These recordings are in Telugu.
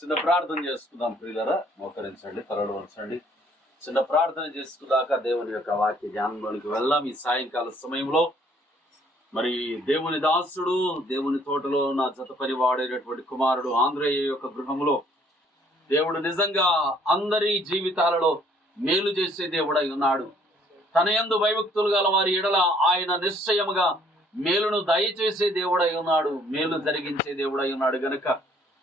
చిన్న ప్రార్థన చేసుకుందాం ప్రియులరా, మోకరించండి, తలలు వంచండి. చిన్న ప్రార్థన చేసుకున్నాక దేవుని యొక్క వాక్య ధ్యానంలోనికి వెళ్దాం. ఈ సాయంకాల సమయంలో మరి దేవుని దాసుడు, దేవుని తోటలో నా జతపరి వాడేటటువంటి కుమారుడు ఆంధ్రయ్య యొక్క గృహంలో దేవుడు నిజంగా అందరి జీవితాలలో మేలు చేసే దేవుడై ఉన్నాడు. తన యందు భయభక్తులు గల వారి ఎడల ఆయన నిశ్చయముగా మేలును దయచేసే దేవుడై ఉన్నాడు, మేలు జరిగించే దేవుడై ఉన్నాడు. గనుక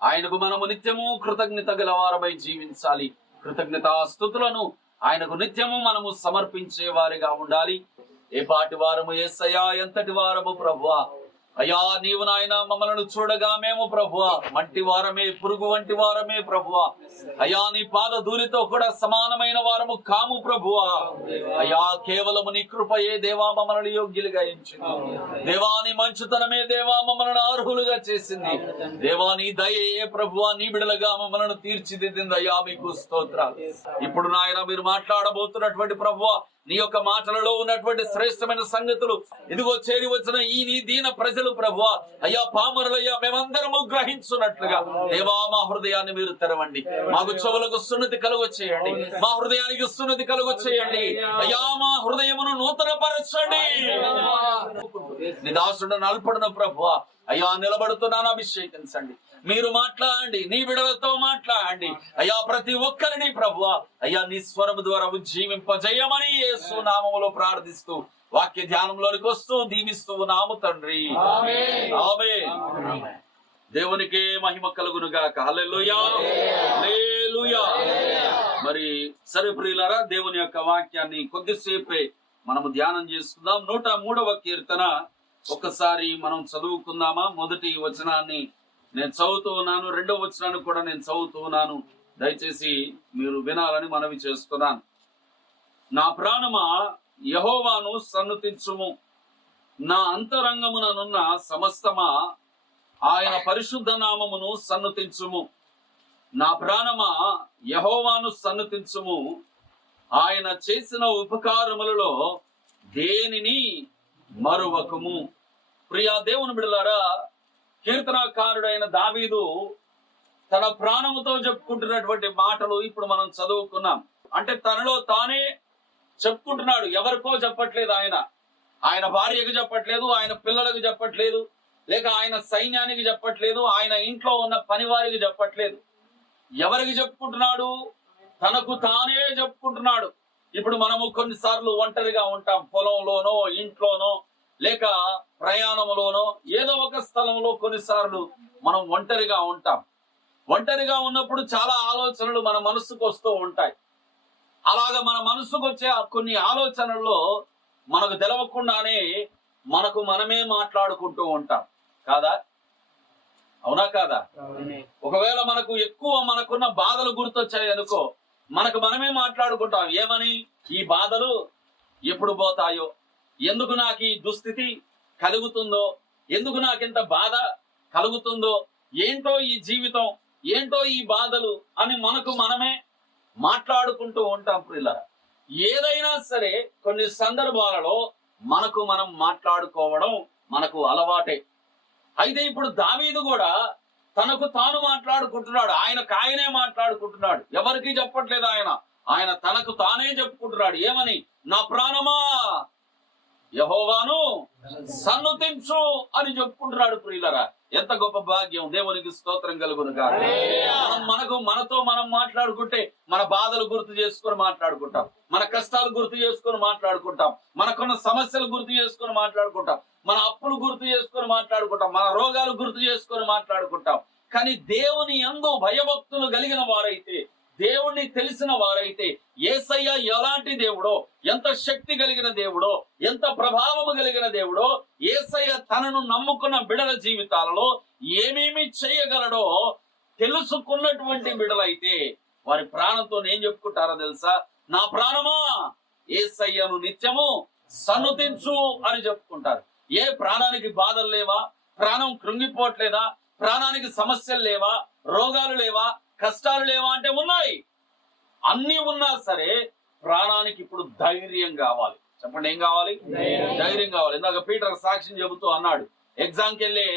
ఆయనకు మనము నిత్యము కృతజ్ఞత గల వారమై జీవించాలి. కృతజ్ఞతాస్తుతులను ఆయనకు నిత్యము మనము సమర్పించే వారిగా ఉండాలి. ఏ పాటి వారము యేసయ్యా, ఎంతటి వారము ప్రభువా. అయ్యా, నీవు నాయన మమ్మలను చూడగా మేము ప్రభువా మంటి వారమే, పురుగు వంటి వారమే ప్రభువా. అయ్యా, నీ పాద ధూళితో కూడా సమానమైన వారము కాము ప్రభువా. అయ్యా, కేవలము నీ కృపయే దేవా మమ్మల్ని యోగ్యులుగా ఎంచింది. దేవా, నీ మంచుతనమే దేవా మమ్మల్ని అర్హులుగా చేసింది. దేవా, నీ దయయే ప్రభువా నీ బిడలుగా మమ్మల్ని తీర్చిదిద్దింది. అయ్యా, మీకు స్తోత్రాలు. ఇప్పుడు నాయన మీరు మాట్లాడబోతున్నటువంటి ప్రభువా నీ యొక్క మాటలలో ఉన్నటువంటి శ్రేష్టమైన సంగతులు ఇదిగో చేరి వచ్చిన ఈ నీ దీన ప్రజలు ప్రభువా, అయ్యా పామరులయ్యా, మేమందరము గ్రహించున్నట్లుగా దేవా మా హృదయాన్ని మీరు తెరవండి. మాకు చెవులకు సున్నతి కలుగొచ్చేయండి, మా హృదయానికి సున్నతి కలుగొచ్చేయండి. అయ్యా, మా హృదయమును నూతన పరచండి. నీ దాసుడు నల్పడిన ప్రభువా, అయ్యా నిలబడుతున్నాను, అభిషేకించండి. మీరు మాట్లాడండి, నీ బిడలతో మాట్లాడండి. అయ్యా, ప్రతి ఒక్కరిని ప్రభువా అయ్యా నీ స్వరము ద్వారా ఉజ్జీవింపజేయమని యేసు నామములో ప్రార్థిస్తూ వాక్య ధ్యానంలోనికి వస్తూ దీవిస్తూ నాము తండ్రి, ఆమేన్. దేవునికి మహిమ కలుగును గాక. హల్లెలూయా, హల్లెలూయా. మరి సరే ప్రియులారా, దేవుని యొక్క వాక్యాన్ని కొద్దిసేపే మనము ధ్యానం చేసుకుందాం. 103వ కీర్తన ఒక్కసారి మనం చదువుకుందామా? మొదటి వచనాన్ని నేను చదువుతూ ఉన్నాను, 2వ వచనాన్ని కూడా నేను చదువుతూ ఉన్నాను. దయచేసి మీరు వినాలని మనవి చేస్తున్నాను. నా ప్రాణమా యెహోవాను సన్నుతించుము, నా అంతరంగముననున్న సమస్తమా ఆయన పరిశుద్ధ నామమును సన్నుతించుము. నా ప్రాణమా యెహోవాను సన్నుతించుము, ఆయన చేసిన ఉపకారములలో దేనిని మరువకము. ప్రియా దేవుని బిడ్డలారా, కీర్తనాకారుడైన దావీదు తన ప్రాణముతో చెప్పుకుంటున్నటువంటి మాటలు ఇప్పుడు మనం చదువుకున్నాం. అంటే తనలో తానే చెప్పుకుంటున్నాడు, ఎవరికో చెప్పట్లేదు. ఆయన భార్యకు చెప్పట్లేదు, ఆయన పిల్లలకు చెప్పట్లేదు, లేక ఆయన సైన్యానికి చెప్పట్లేదు, ఆయన ఇంట్లో ఉన్న పనివారికి చెప్పట్లేదు. ఎవరికి చెప్పుకుంటున్నాడు? తనకు తానే చెప్పుకుంటున్నాడు. ఇప్పుడు మనము కొన్నిసార్లు ఒంటరిగా ఉంటాం, పొలంలోనో ఇంట్లోనో లేక ప్రయాణంలోనో ఏదో ఒక స్థలంలో కొన్నిసార్లు మనం ఒంటరిగా ఉంటాం. ఒంటరిగా ఉన్నప్పుడు చాలా ఆలోచనలు మన మనసుకు వస్తూ ఉంటాయి. అలాగా మన మనసుకు వచ్చే కొన్ని ఆలోచనల్లో మనకు తెలవకుండానే మనకు మనమే మాట్లాడుకుంటూ ఉంటాం, కాదా? అవునా కాదా? ఒకవేళ మనకు ఎక్కువ మనకున్న బాధలు గుర్తొచ్చాయి అనుకో, మనకు మనమే మాట్లాడుకుంటాం. ఏమని? ఈ బాధలు ఎప్పుడు పోతాయో, ఎందుకు నాకు ఈ దుస్థితి కలుగుతుందో, ఎందుకు నాకింత బాధ కలుగుతుందో, ఏంటో ఈ జీవితం, ఏంటో ఈ బాధలు అని మనకు మనమే మాట్లాడుకుంటూ ఉంటాం. ప్రియులారా, ఏదైనా సరే కొన్ని సందర్భాలలో మనకు మనం మాట్లాడుకోవడం మనకు అలవాటే. అయితే ఇప్పుడు దావీదు కూడా తనకు తాను మాట్లాడుకుంటున్నాడు, ఆయనే మాట్లాడుకుంటున్నాడు. ఎవరికి చెప్పట్లేదు. ఆయన తనకు తానే చెప్పుకుంటున్నాడు. ఏమని? నా ప్రాణమా యెహోవాను సన్నుతించు అని చెప్పుకుంటున్నాడు. ప్రియులరా, ఎంత గొప్ప భాగ్యం! దేవునికి స్తోత్రం కలుగును గాక. మనతో మనం మాట్లాడుకుంటే మన బాధలు గుర్తు చేసుకొని మాట్లాడుకుంటాం, మన కష్టాలు గుర్తు చేసుకొని మాట్లాడుకుంటాం, మనకున్న సమస్యలు గుర్తు చేసుకొని మాట్లాడుకుంటాం, మన అప్పులు గుర్తు చేసుకొని మాట్లాడుకుంటాం, మన రోగాలు గుర్తు చేసుకొని మాట్లాడుకుంటాం. కానీ దేవుని యందు భయభక్తులు కలిగిన వారైతే, దేవుణ్ణి తెలిసిన వారైతే, యేసయ్య ఎలాంటి దేవుడో, ఎంత శక్తి కలిగిన దేవుడో, ఎంత ప్రభావము కలిగిన దేవుడో, యేసయ్య తనను నమ్ముకున్న బిడల జీవితాలలో ఏమేమి చేయగలడో తెలుసుకున్నటువంటి బిడలైతే వారి ప్రాణంతో ఏం చెప్పుకుంటారో తెలుసా? నా ప్రాణమా యేసయ్యను నిత్యము సన్నుతించు అని చెప్పుకుంటారు. ఏ ప్రాణానికి బాధలు లేవా? ప్రాణం కృంగిపోవట్లేదా? ప్రాణానికి సమస్యలు లేవా? రోగాలు లేవా? కష్టాలు లేవా? అంటే ఉన్నాయి. అన్ని ఉన్నా సరే ప్రాణానికి ఇప్పుడు ధైర్యం కావాలి. చెప్పండి, ఏం కావాలి? ధైర్యం కావాలి. ఇందాక పీటర్ సాక్ష్యం చెబుతూ అన్నాడు, ఎగ్జామ్కి వెళ్ళి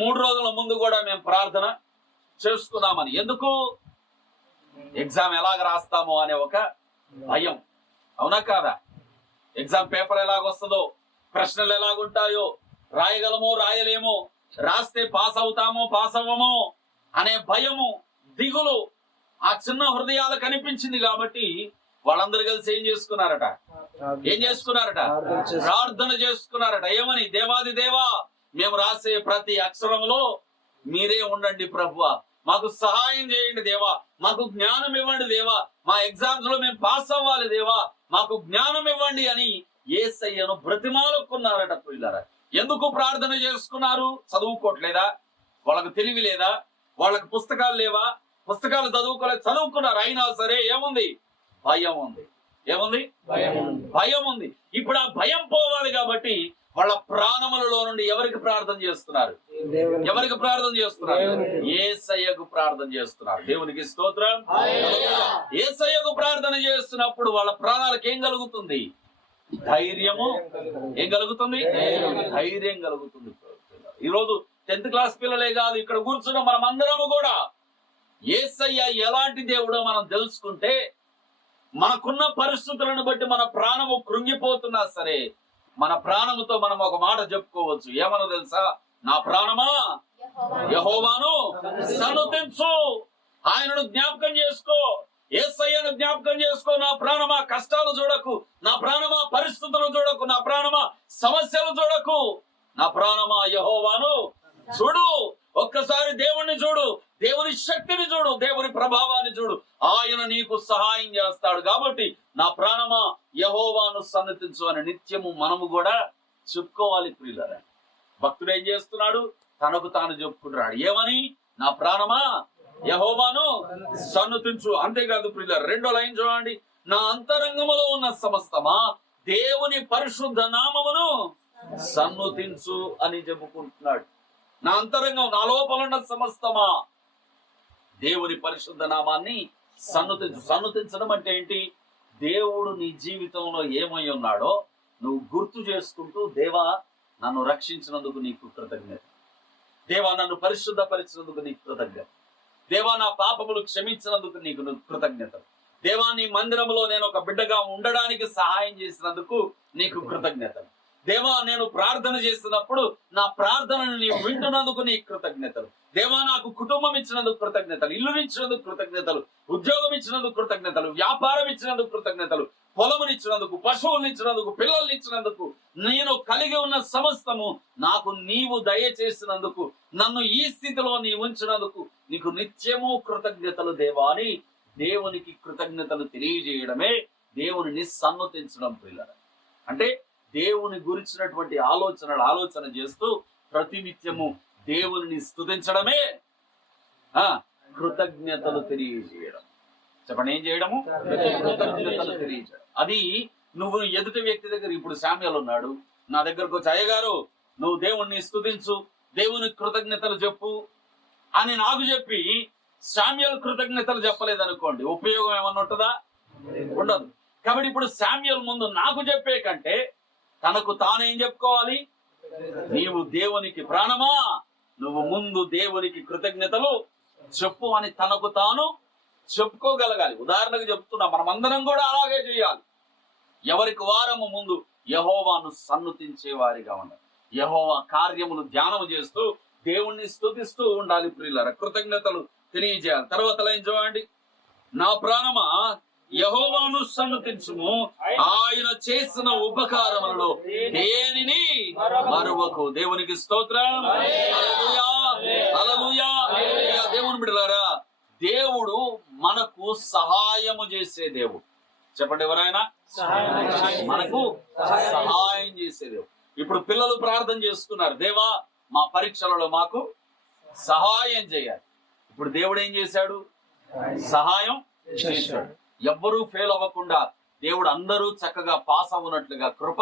3 రోజుల ముందు కూడా మేము ప్రార్థన చేసుకున్నామని. ఎందుకు? ఎగ్జామ్ ఎలాగ రాస్తామో అనే ఒక భయం. అవునా కాదా? ఎగ్జామ్ పేపర్ ఎలాగొస్తుందో, ప్రశ్నలు ఎలాగుంటాయో, రాయగలమో రాయలేమో, రాస్తే పాస్ అవుతామో పాస్ అవ్వమో అనే భయము, దిగులు ఆ చిన్న హృదయాలు కనిపించింది. కాబట్టి వాళ్ళందరూ కలిసి ఏం చేసుకున్నారట? ప్రార్థన చేసుకున్నారట. ఏమని? దేవాది దేవా, మేము రాసే ప్రతి అక్షరంలో మీరే ఉండండి ప్రభువా, మాకు సహాయం చేయండి దేవా, మాకు జ్ఞానం ఇవ్వండి దేవా, మా ఎగ్జామ్స్ లో మేము పాస్ అవ్వాలి దేవా, మాకు జ్ఞానం ఇవ్వండి అని యేసయ్యను బ్రతిమాలుకున్నారట పిల్లరా. ఎందుకు ప్రార్థన చేసుకున్నారు? చదువుకోవట్లేదా? వాళ్ళకు తెలివి లేదా? వాళ్ళకు పుస్తకాలు లేవా? పుస్తకాలు చదువుకోలేదు, చదువుకున్నారు. అయినా సరే ఏముంది? భయం ఉంది. ఏముంది? భయం ఉంది. ఇప్పుడు ఆ భయం పోవాలి కాబట్టి వాళ్ళ ప్రాణములలో నుండి ఎవరికి ప్రార్థన చేస్తున్నారు? ఎవరికి ప్రార్థన చేస్తున్నారు? యేసయ్యకు ప్రార్థన చేస్తున్నారు. దేవునికి స్తోత్రం. యేసయ్యకు ప్రార్థన చేస్తున్నప్పుడు వాళ్ళ ప్రాణాలకు ఏం కలుగుతుంది? ధైర్యము. ఏం కలుగుతుంది? ధైర్యం కలుగుతుంది. ఈరోజు 10th క్లాస్ పిల్లలే కాదు, ఇక్కడ కూర్చున్న మనం అందరము కూడా యేసయ్య ఎలాంటి దేవుడో మనం తెలుసుకుంటే, మనకున్న పరిస్థితులను బట్టి మన ప్రాణము కృంగిపోతున్నా సరే, మన ప్రాణముతో మనం ఒక మాట చెప్పుకోవచ్చు. ఏమనో తెలుసా? నా ప్రాణమా యెహోవాను సన్నుతించు. ఆయనను జ్ఞాపకం చేసుకో, యేసయ్యను జ్ఞాపకం చేసుకో. నా ప్రాణమా కష్టాలు చూడకు, నా ప్రాణమా పరిస్థితులు చూడకు, నా ప్రాణమా సమస్యలు చూడకు, నా ప్రాణమా యెహోవాను చూడు. ఒక్కసారి దేవుణ్ణి చూడు, దేవుని శక్తిని చూడు, దేవుని ప్రభావాన్ని చూడు. ఆయన నీకు సహాయం చేస్తాడు. కాబట్టి నా ప్రాణమా యెహోవాను సన్నిధించు అని నిత్యము మనము కూడా చెప్పుకోవాలి ప్రియులారా. భక్తుడు ఏం చేస్తున్నాడు? తనకు తాను చెప్పుకుంటున్నాడు. ఏమని? నా ప్రాణమా యెహోవాను సన్నుతించు. అంతేకాదు ప్రియులారా, 2వ లైన్ చూడండి. నా అంతరంగములో ఉన్న సమస్తమా దేవుని పరిశుద్ధ నామమును సన్నుతించు అని చెప్పుకుంటున్నాడు. నా అంతరంగం, నా లోపల ఉన్న సమస్తమా దేవుని పరిశుద్ధ నామాన్ని సన్నుతించు. సన్నుతించడం అంటే ఏంటి? దేవుడు నీ జీవితంలో ఏమై ఉన్నాడో నువ్వు గుర్తు చేసుకుంటూ, దేవా నన్ను రక్షించినందుకు నీకు కృతజ్ఞత, దేవా నన్ను పరిశుద్ధపరిచినందుకు నీకు కృతజ్ఞత, దేవా నా పాపములు క్షమించినందుకు నీకు కృతజ్ఞతలు, దేవా నీ మందిరంలో నేను ఒక బిడ్డగా ఉండడానికి సహాయం చేసినందుకు నీకు కృతజ్ఞతలు, దేవా నేను ప్రార్థన చేస్తున్నప్పుడు నా ప్రార్థనను నీవు వింటున్నందుకు నీకు కృతజ్ఞతలు, దేవా నాకు కుటుంబం ఇచ్చినందుకు కృతజ్ఞతలు, ఇల్లు ఇచ్చినందుకు కృతజ్ఞతలు, ఉద్యోగం ఇచ్చినందుకు కృతజ్ఞతలు, వ్యాపారం ఇచ్చినందుకు కృతజ్ఞతలు, పొలమునిచ్చినందుకు, పశువులను ఇచ్చినందుకు, పిల్లల్ని ఇచ్చినందుకు, నేను కలిగి ఉన్న సమస్తము నాకు నీవు దయచేసినందుకు, నన్ను ఈ స్థితిలో నీవు ఉంచినందుకు నీకు నిత్యము కృతజ్ఞతలు దేవా అని దేవునికి కృతజ్ఞతలు తెలియజేయడమే దేవుని సన్నుతించడం పిల్లలు. అంటే దేవుని గురించినటువంటి ఆలోచన చేస్తూ ప్రతినిత్యము దేవుని స్తుతించడమే కృతజ్ఞతలు తెలియజేయడం. చెప్పండి, ఏం చేయడము? కృతజ్ఞతలు తెలియజేయడం. అది నువ్వు ఎదుటి వ్యక్తి దగ్గర, ఇప్పుడు శామ్యూల్ ఉన్నాడు, నా దగ్గరకు వచ్చి, అయ్యగారు నువ్వు దేవుణ్ణి స్తుతించు, దేవుని కృతజ్ఞతలు చెప్పు అని నాకు చెప్పి శామ్యూల్ కృతజ్ఞతలు చెప్పలేదనుకోండి, ఉపయోగం ఏమన్నా ఉంటుందా? ఉండదు. కాబట్టి ఇప్పుడు శామ్యూల్ ముందు నాకు చెప్పే కంటే తనకు తానేం చెప్పుకోవాలి? నీవు దేవునికి ప్రాణమా, నువ్వు ముందు దేవునికి కృతజ్ఞతలు చెప్పు అని తనకు తాను చెప్పుకోగలగాలి. ఉదాహరణకు చెప్తున్నా, మనమందరం కూడా అలాగే చేయాలి. ఎవరికి వారము ముందు యెహోవాను సన్నుతించే వారిగా ఉండాలి. యెహోవా కార్యములు ధ్యానం చేస్తూ దేవుణ్ణి స్తుతిస్తూ ఉండాలి ప్రియులారా. కృతజ్ఞతలు తెలియజేయాలి. తర్వాత లైన్ చూడండి. నా ప్రాణమా యెహోవాను సన్నుతించుము, ఆయన చేసిన ఉపకారములలో దేనిని మరువకు. దేవునికి స్తోత్రం. హల్లెలూయా, హల్లెలూయా. దేవుని బిడ్డలారా, దేవుడు మనకు సహాయము చేసే దేవుడు. చెప్పండి, ఎవరైనా మనకు సహాయం చేసే దేవుడు. ఇప్పుడు పిల్లలు ప్రార్థన చేసుకున్నారు, దేవా మా పరీక్షలలో మాకు సహాయం చేయాలి. ఇప్పుడు దేవుడు ఏం చేశాడు? సహాయం చేశాడు. ఎవ్వరూ ఫెయిల్ అవ్వకుండా దేవుడు అందరూ చక్కగా పాస్ అవ్వనట్లుగా కృప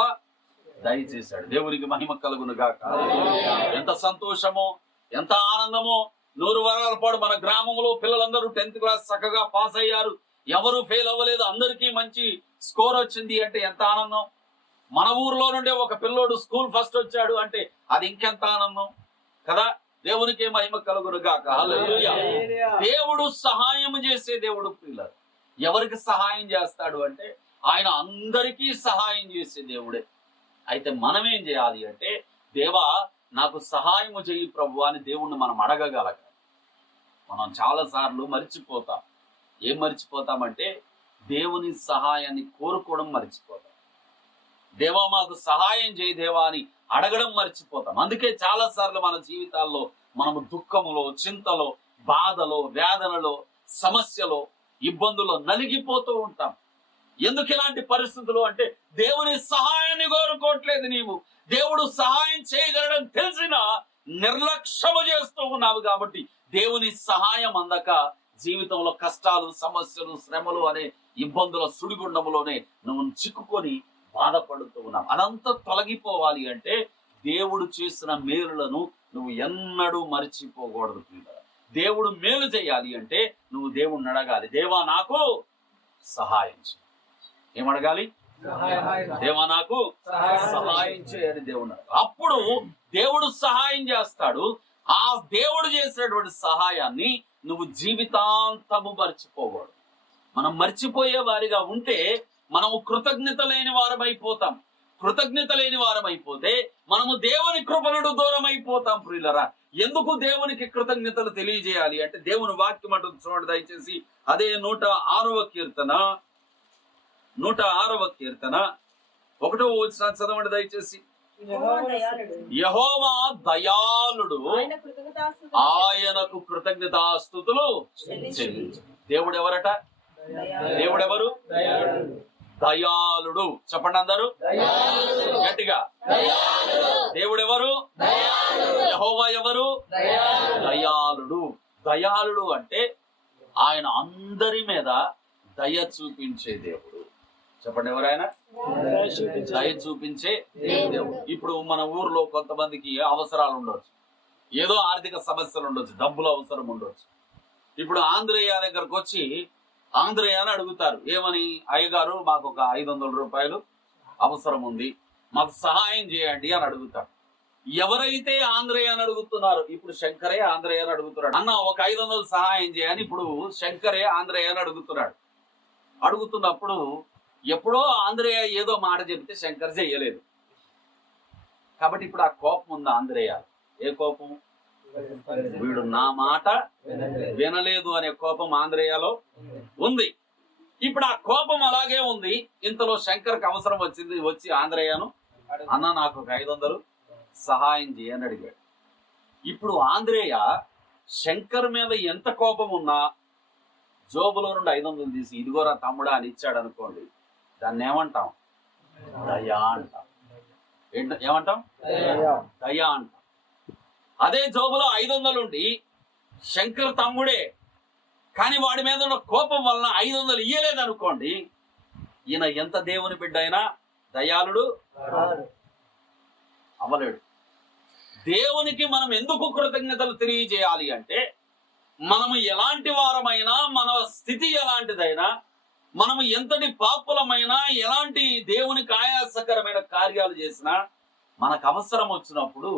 దయచేశాడు. దేవునికి మహిమ కలుగును గాక. ఎంత సంతోషమో, ఎంత ఆనందమో. 100 వారాల పాటు మన గ్రామంలో పిల్లలందరూ 10th క్లాస్ చక్కగా పాస్ అయ్యారు, ఎవరు ఫెయిల్ అవ్వలేదు, అందరికీ మంచి స్కోర్ వచ్చింది అంటే ఎంత ఆనందం. మన ఊర్లో నుండే ఒక పిల్లోడు స్కూల్ ఫస్ట్ వచ్చాడు అంటే అది ఇంకెంత ఆనందం కదా. దేవునికి మహిమ కలుగును గాక. హల్లెలూయా. దేవుడు సహాయం చేసే దేవుడు ప్రియులారా. ఎవరికి సహాయం చేస్తాడు అంటే ఆయన అందరికీ సహాయం చేసే దేవుడే. అయితే మనం ఏం చేయాలి అంటే, దేవా నాకు సహాయము చేయి ప్రభు అని దేవుణ్ణి మనం అడగగలగాలి. మనం చాలాసార్లు మర్చిపోతాం. ఏం మర్చిపోతామంటే దేవుని సహాయాన్ని కోరుకోవడం మర్చిపోతాం. దేవా మాకు సహాయం చేయి దేవా అని అడగడం మర్చిపోతాం. అందుకే చాలాసార్లు మన జీవితాల్లో మనము దుఃఖములో, చింతలో, బాధలో, వేదనలో, సమస్యలో, ఇబ్బందుల్లో నలిగిపోతూ ఉంటాం. ఎందుకు ఇలాంటి పరిస్థితులు అంటే దేవుని సహాయాన్ని కోరుకోవట్లేదు. నీవు దేవుడు సహాయం చేయగలడని తెలిసినా నిర్లక్ష్యము చేస్తూ ఉన్నావు. కాబట్టి దేవుని సహాయం అందక జీవితంలో కష్టాలు, సమస్యలు, శ్రమలు అనే ఇబ్బందుల సుడిగుండంలోనే నువ్వు చిక్కుకొని బాధపడుతూ ఉన్నావు. అదంతా తొలగిపోవాలి అంటే దేవుడు చేసిన మేలులను నువ్వు ఎన్నడూ మర్చిపోకూడదు. దేవుడు మేలు చేయాలి అంటే నువ్వు దేవుణ్ణి అడగాలి, దేవా నాకు సహాయం చేయి. ఏమడగాలి? దేవా నాకు సహాయం చేయని దేవుడు. అప్పుడు దేవుడు సహాయం చేస్తాడు. ఆ దేవుడు చేసినటువంటి సహాయాన్ని నువ్వు జీవితాంతము మర్చిపోకూడదు. మనం మర్చిపోయే వారిగా ఉంటే మనము కృతజ్ఞత లేని వారమైపోతాం. కృతజ్ఞత లేని వారమైపోతే మనము దేవుని కృపనుడు దూరం అయిపోతాం. ప్రియులరా, ఎందుకు దేవునికి కృతజ్ఞతలు తెలియజేయాలి అంటే దేవుని వాక్యం అంటుంది చూడండి దయచేసి. అదే 106వ కీర్తన 1వ వచనం చదవండి దయచేసి. యెహోవా దయాళుడు, ఆయనకు కృతజ్ఞతాస్తుతులు చెల్లించు. దేవుడు ఎవరట? దేవుడెవరు? దయాళుడు. చెప్పండి అందరూ గట్టిగా. దేవుడెవరు? యెహోవా ఎవరు? దయాళుడు. దయాళుడు అంటే ఆయన అందరి మీద దయ చూపించే దేవుడు. చెప్పండి ఎవరైనా? దయ చూపించే దేవుడు. ఇప్పుడు మన ఊర్లో కొంతమందికి అవసరాలు ఉండొచ్చు, ఏదో ఆర్థిక సమస్యలు ఉండొచ్చు, డబ్బులు అవసరం ఉండొచ్చు. ఇప్పుడు ఆంధ్రయ్య దగ్గరకు వచ్చి ఆంధ్రయ్య అని అడుగుతారు. ఏమని? అయ్యగారు మాకు ఒక 500 రూపాయలు అవసరం ఉంది, మాకు సహాయం చేయండి అని అడుగుతాడు. ఎవరైతే ఆంధ్రయ్య అని అడుగుతున్నారు, ఇప్పుడు శంకరే ఆంధ్రయ్య అని అడుగుతున్నాడు. అన్న ఒక 500 సహాయం చేయని ఇప్పుడు శంకరే ఆంధ్రయ్య అని అడుగుతున్నాడు. అడుగుతున్నప్పుడు ఎప్పుడో ఆంధ్రయ్య ఏదో మాట చెప్తే శంకర్ చెయ్యలేదు. కాబట్టి ఇప్పుడు ఆ కోపం ఉంది ఆంధ్రయ్య. ఏ కోపం? వీడు నా మాట వినలేదు అనే కోపం ఆంధ్రయ్యలో ఉంది. ఇప్పుడు ఆ కోపం అలాగే ఉంది. ఇంతలో శంకర్కి అవసరం వచ్చింది. వచ్చి ఆంధ్రయ్యను, అన్న నాకు ఒక 500 సహాయం చేయని అడిగాడు. ఇప్పుడు ఆంధ్రయ్య శంకర్ మీద ఎంత కోపం ఉన్నా జోబులో నుండి 500 తీసి ఇదిగోరా తమ్ముడా అని ఇచ్చాడు అనుకోండి, దాన్ని ఏమంటాం? దయా అంటాం. ఏమంటాం? దయా అంటాం. అదే జోబులో 500 ఉండి శంకర్ తమ్ముడే కానీ వాడి మీద ఉన్న కోపం వలన 500 ఇయ్యలేదు అనుకోండి, ఈయన ఎంత దేవుని బిడ్డ అయినా దయాళుడు అవ్వలేడు. దేవునికి మనం ఎందుకు కృతజ్ఞతలు తెలియజేయాలి అంటే మనము ఎలాంటి వారమైనా, మన స్థితి ఎలాంటిదైనా, మనము ఎంతటి పాపులమైనా, ఎలాంటి దేవునికి ఆయాసకరమైన కార్యాలు చేసినా, మనకు అవసరం వచ్చినప్పుడు,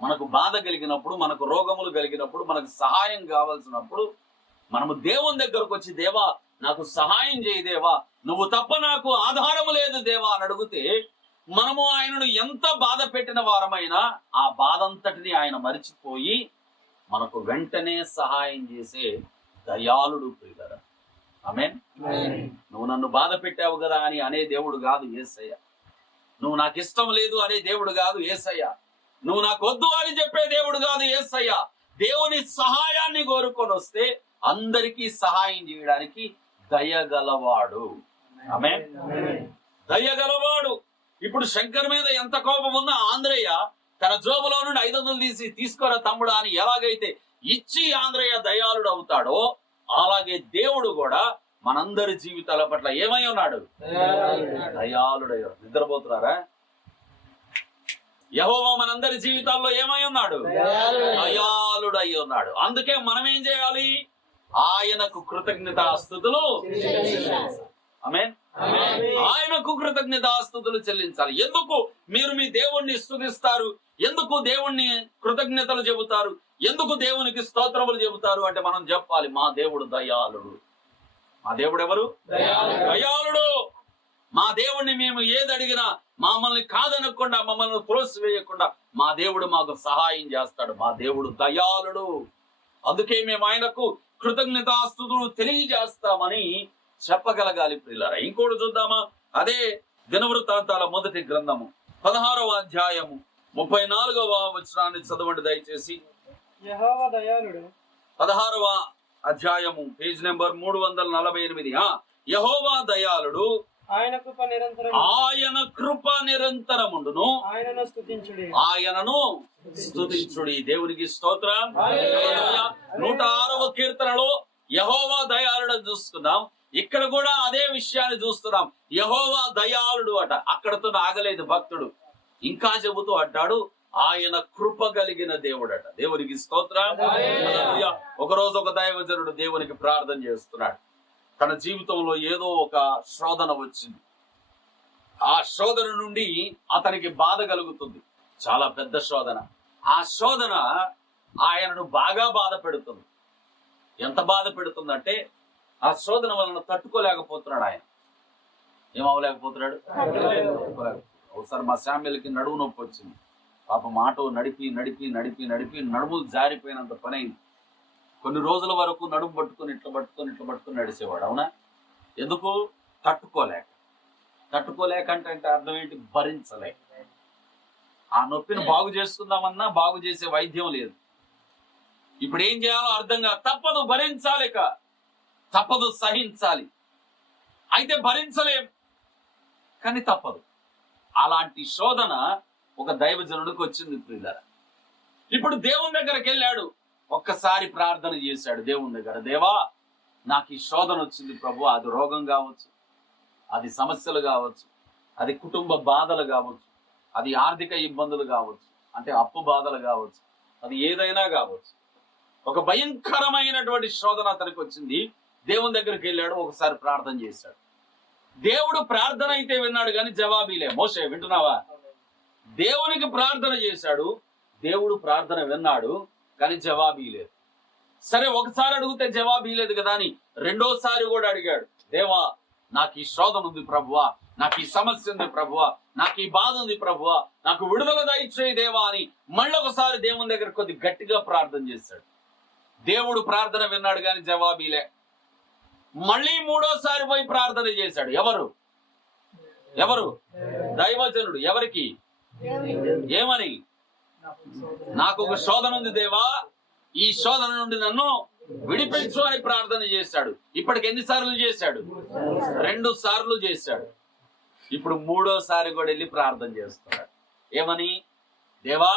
మనకు బాధ కలిగినప్పుడు, మనకు రోగములు కలిగినప్పుడు, మనకు సహాయం కావాల్సినప్పుడు మనము దేవుని దగ్గరకు వచ్చి దేవా నాకు సహాయం చేయి దేవా, నువ్వు తప్ప నాకు ఆధారం లేదు దేవా అని అడిగితే మనము ఆయనను ఎంత బాధ పెట్టిన వారమైనా ఆ బాధంతటిని ఆయన మరిచిపోయి మనకు వెంటనే సహాయం చేసే దయాళుడు ప్రియులారా. ఆమేన్. నువ్వు నన్ను బాధ పెట్టావు కదా అని అనే దేవుడు కాదు యేసయ్య. నువ్వు నాకు ఇష్టం లేదు అనే దేవుడు కాదు యేసయ్య. నువ్వు నాకు వద్దు అని చెప్పే దేవుడు కాదు యేసయ్య. దేవుని సహాయాన్ని కోరుకొని వస్తే అందరికీ సహాయం చేయడానికి దయగలవాడు. ఆమేన్. దయగలవాడు. ఇప్పుడు శంకర్ మీద ఎంత కోపం ఉన్నా ఆంధ్రయ్య తన జోబులో నుండి 500 తీసి తీసుకోరా తమ్ముడా అని ఎలాగైతే ఇచ్చి ఆంధ్రయ్య దయాళుడు అవుతాడో అలాగే దేవుడు కూడా మనందరి జీవితాల పట్ల ఏమై ఉన్నాడు? దయాళుడై. నిద్రపోతున్నారా? యెహోవా మనందరి జీవితాల్లో ఏమై ఉన్నాడు? దయాళుడై ఉన్నాడు. అందుకే మనం ఏం చేయాలి? ఆయనకు కృతజ్ఞతాస్తుతులు. ఆమేన్. ఆయనకు కృతజ్ఞతాస్తుతులు చెల్లించాలి. ఎందుకు మీరు మీ దేవుణ్ణి స్తుతిస్తారు? ఎందుకు దేవుణ్ణి కృతజ్ఞతలు చెబుతారు? ఎందుకు దేవునికి స్తోత్రములు చెబుతారు అంటే మనం చెప్పాలి, మా దేవుడు దయాళుడు. మా దేవుడు ఎవరు? దయాళుడు. మా దేవుణ్ణి మేము ఏది అడిగినా మమ్మల్ని కాదనకుండా, మమ్మల్ని త్రోసివేయకుండా మా దేవుడు మాకు సహాయం చేస్తాడు. మా దేవుడు దయాళుడు. అందుకే మేము ఆయనకు కృతజ్ఞతాస్తుతులు తెలియజేస్తామని చెప్పగలగాలి ప్రియులారా. ఇంకోటి చూద్దామా? అదే దినవృత్తాంతాల మొదటి గ్రంథము 16వ అధ్యాయము 34వ వచనాన్ని చదవండి దయచేసి. యెహోవా దయాళుడు. 16వ అధ్యాయము పేజ్ నెంబర్ 348. యెహోవా దయాళుడు, ఆయన కృప నిరంతరం, ఆయన కృప నిరంతరముండును, ఆయనను స్తుతించుడి. ఆయనను స్తుతించుడి. దేవునికి స్తోత్రం. 106వ కీర్తనలో యెహోవా దయాళుడు చూసుకున్నాం. ఇక్కడ కూడా అదే విషయాన్ని చూస్తున్నాం. యెహోవా దయాళుడు అట. అక్కడతో ఆగలేదు భక్తుడు, ఇంకా చెబుతూ అంటాడు ఆయన కృప కలిగిన దేవుడట. దేవునికి స్తోత్రం. ఒకరోజు ఒక దైవజనుడు దేవునికి ప్రార్థన చేస్తున్నాడు. తన జీవితంలో ఏదో ఒక శోధన వచ్చింది. ఆ శోధన నుండి అతనికి బాధ కలుగుతుంది, చాలా పెద్ద శోధన. ఆ శోధన ఆయనను బాగా బాధ పెడుతుంది. ఎంత బాధ పెడుతుందంటే ఆ శోధన వలన తట్టుకోలేకపోతున్నాడు. ఆయన ఏమవలేకపోతున్నాడు? ఒకసారి మా శామ్యులకి నడుము నొప్పి వచ్చింది. పాపం ఆటో నడిపి నడిపి నడిపి నడిపి నడుములు జారిపోయినంత పని అయింది. కొన్ని రోజుల వరకు నడుము పట్టుకొని ఇట్లా పట్టుకొని ఇట్లా పట్టుకొని నడిచేవాడు. అవునా? ఎందుకు? తట్టుకోలేక. తట్టుకోలేక అంటే అర్థం ఏంటి? భరించలేక. ఆ నొప్పిని బాగు చేసుకుందామన్నా బాగు చేసే వైద్యం లేదు. ఇప్పుడు ఏం చేయాలో అర్థంగా తప్పదు, భరించాలిక తప్పదు, సహించాలి. అయితే భరించలేం, కానీ తప్పదు. అలాంటి శోధన ఒక దైవజనుడికి వచ్చింది ప్రియులారా. ఇప్పుడు దేవుని దగ్గరికి వెళ్ళాడు, ఒక్కసారి ప్రార్థన చేశాడు దేవుని దగ్గర. దేవా, నాకు ఈ శోధన వచ్చింది ప్రభు. అది రోగం కావచ్చు, అది సమస్యలు కావచ్చు, అది కుటుంబ బాధలు కావచ్చు, అది ఆర్థిక ఇబ్బందులు కావచ్చు, అంటే అప్పు బాధలు కావచ్చు, అది ఏదైనా కావచ్చు. ఒక భయంకరమైనటువంటి శోధన అతనికి వచ్చింది. దేవుని దగ్గరికి వెళ్ళాడు, ఒకసారి ప్రార్థన చేశాడు. దేవుడు ప్రార్థన అయితే విన్నాడు కానీ జవాబీలే. మోషే వింటున్నావా? దేవునికి ప్రార్థన చేశాడు, దేవుడు ప్రార్థన విన్నాడు కానీ జవాబీలేదు. సరే, ఒకసారి అడిగితే జవాబీలేదు కదా అని రెండోసారి కూడా అడిగాడు. దేవా, నాకు ఈ శోధన ఉంది ప్రభువా, నాకు ఈ సమస్య ఉంది ప్రభువా, నాకు ఈ బాధ ఉంది ప్రభువా, నాకు విడుదల దయచేయి దేవా అని మళ్ళొకసారి దేవుని దగ్గర కొద్ది గట్టిగా ప్రార్థన చేశాడు. దేవుడు ప్రార్థన విన్నాడు కానీ జవాబీలే. మళ్ళీ మూడోసారి పోయి ప్రార్థన చేశాడు. ఎవరు? దైవజనుడు. ఎవరికి? ఏమని? నాకు ఒక శోధన ఉంది దేవా, ఈ శోధన నుండి నన్ను విడిపించు అని ప్రార్థన చేశాడు. ఇప్పటికి ఎన్నిసార్లు చేశాడు? 2 సార్లు చేశాడు. ఇప్పుడు 3వసారి కూడా వెళ్ళి ప్రార్థన చేస్తున్నాడు. ఏమని? దేవా,